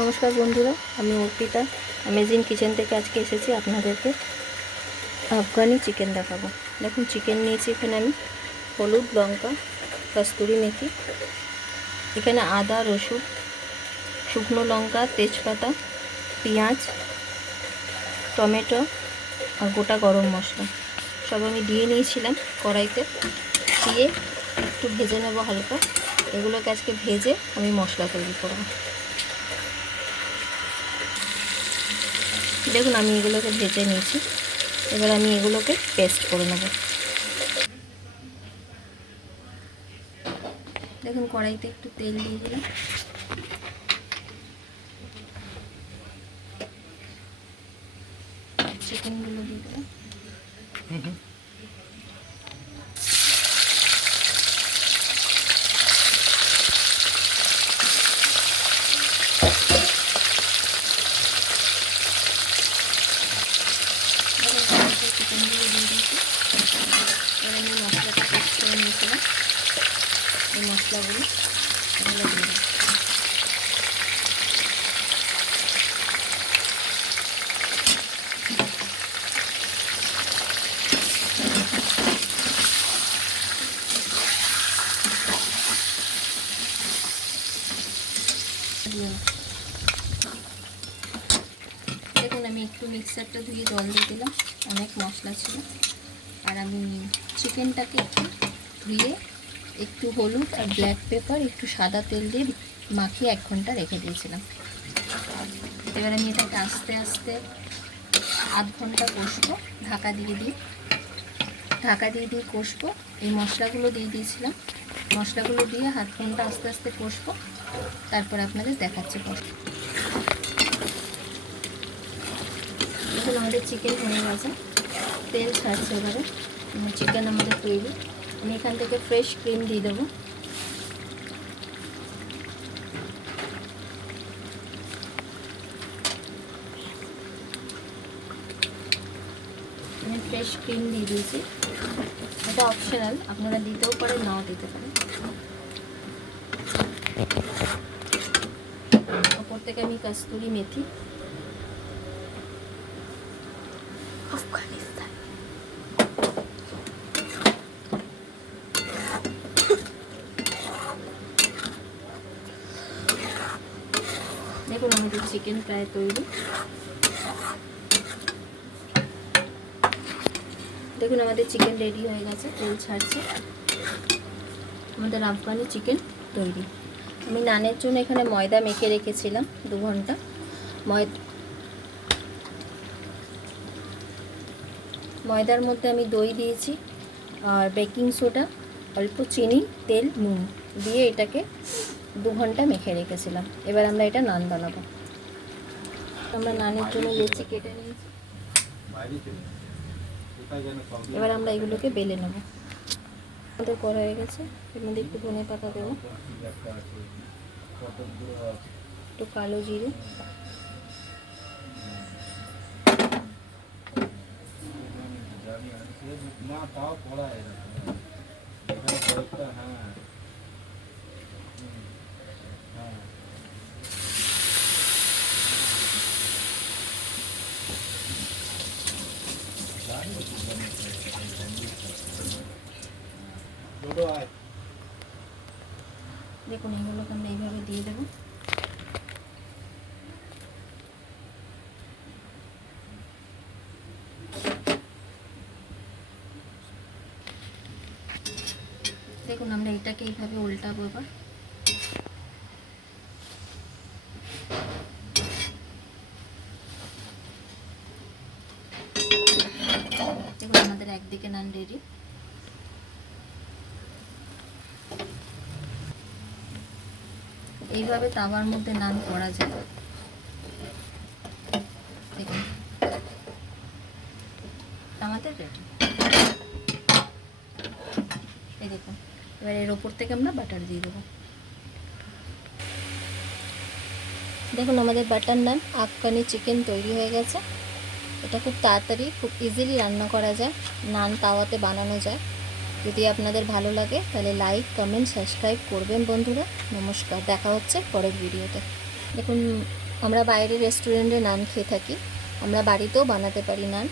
নমস্কার বন্ধুরা, আমি অর্পিতা অ্যামেজিং কিচেন থেকে আজকে এসেছি আপনাদেরকে আফগানি চিকেন দেখাবো। দেখুন, চিকেন নিয়েছি এখানে আমি, হলুদ, লঙ্কা, কস্তুরি মেথি, এখানে আদা, রসুন, শুকনো লঙ্কা, তেজপাতা, পেঁয়াজ, টমেটো আর গোটা গরম মশলা সব আমি দিয়ে নিয়েছিলাম কড়াইতে। দিয়ে একটু ভেজে নেব হালকা। এগুলোকে আজকে ভেজে আমি মশলা তৈরি করবো। দেখুন, আমি এগুলোকে ভেজে নিয়েছি। এবার আমি এগুলোকে পেস্ট করে নেব। দেখুন, কড়াইতে একটু তেল দিয়ে দিলাম। চিকেনগুলো দিয়ে দিলাম। চিকেনগুলো দিয়ে দিয়েছি। এবার আমি মশলাটা পেস্ট করে নিয়েছিলাম, এই মশলাগুলো এগুলো দিয়ে দিই। দেখুন, আমি একটু মিক্সারটা ধুয়ে জল দিয়ে দিলাম, অনেক মশলা ছিল। আর আমি চিকেনটাকে একটু ধুয়ে একটু হলুদ আর ব্ল্যাক পেপার একটু সাদা তেল দিয়ে মাখিয়ে 1 ঘন্টা রেখে দিয়েছিলাম। এবার আমি এটাকে আস্তে আস্তে আধ ঘন্টা কষবো, ঢাকা দিয়ে দিয়ে কষবো। এই মশলাগুলো দিয়ে দিয়েছিলাম, মশলাগুলো দিয়ে আধ ঘন্টা আস্তে আস্তে কষবো। তারপর আপনাদের দেখাচ্ছি কষবো। এখন আমাদের চিকেন হয়ে গেছে, তেল ছাড়ছে। এবারে চিকেন আমাদের তৈরি। আমি এখান থেকে ফ্রেশ ক্রিম দিয়ে দেবো। আমি ফ্রেশ ক্রিম দিয়ে দিয়েছি। এটা অপশনাল, আপনারা দিতেও পারেন, নাও দিতে পারেন। ওপর থেকে আমি কস্তুরি মেথি, আফগানিস্তান, দেখুন আমাদের চিকেন প্রায় তৈরি। দেখুন আমাদের চিকেন রেডি হয়ে গেছে, তেল ছাড়ছে। আমাদের আফগানি চিকেন তৈরি। আমি নানের জন্য এখানে ময়দা মেখে রেখেছিলাম 2 ঘন্টা। ময়দার মধ্যে আমি দই দিয়েছি আর বেকিং সোডা, অল্প চিনি, তেল, নুন দিয়ে এটাকে 2 ঘন্টা মেখে রেখেছিলাম। এবার আমরা এটা নান বানাবো। আমরা নানের জন্য লেচি কেটে নিয়েছি। এবার আমরা এগুলোকে বেলে নেব। আমাদের করা হয়ে গেছে। এর মধ্যে একটু ধনে পাতা দেবো, একটু কালো জিরে, দেখুন এগুলোকে আমরা এইভাবে দিয়ে দেবো। দেখুন আমরা এটাকে এইভাবে উল্টাবো। এবার দেখুন আমাদের একদিকে নান রেডি। এইভাবে তাওয়ার মধ্যে নান করা যায়। দেখুন আমাদের রেডি। এই দেখুন, এবার এর ওপর থেকে আমরা বাটার দিয়ে দেবো। দেখুন আমাদের বাটার নান আফগানি চিকেন তৈরি হয়ে গেছে। এটা খুব তাড়াতাড়ি, খুব ইজিলি রান্না করা যায়, নান তাওয়াতে বানানো যায়। যদি আপনাদের ভালো লাগে তাহলে লাইক, কমেন্ট, সাবস্ক্রাইব করবেন বন্ধুরা। নমস্কার, দেখা হচ্ছে পরের ভিডিওতে। দেখুন, আমরা বাইরে রেস্টুরেন্টে নান খেয়ে থাকি, আমরা বাড়িতেও বানাতে পারি নান।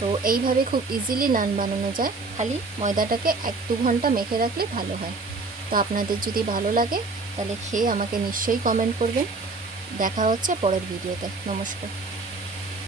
তো এইভাবে খুব ইজিলি নান বানানো যায়, খালি ময়দাটাকে 1-2 ঘন্টা মেখে রাখলে ভালো হয়। তো আপনাদের যদি ভালো লাগে তাহলে খেয়ে আমাকে নিশ্চয়ই কমেন্ট করবেন। দেখা হচ্ছে পরের ভিডিওতে। নমস্কার।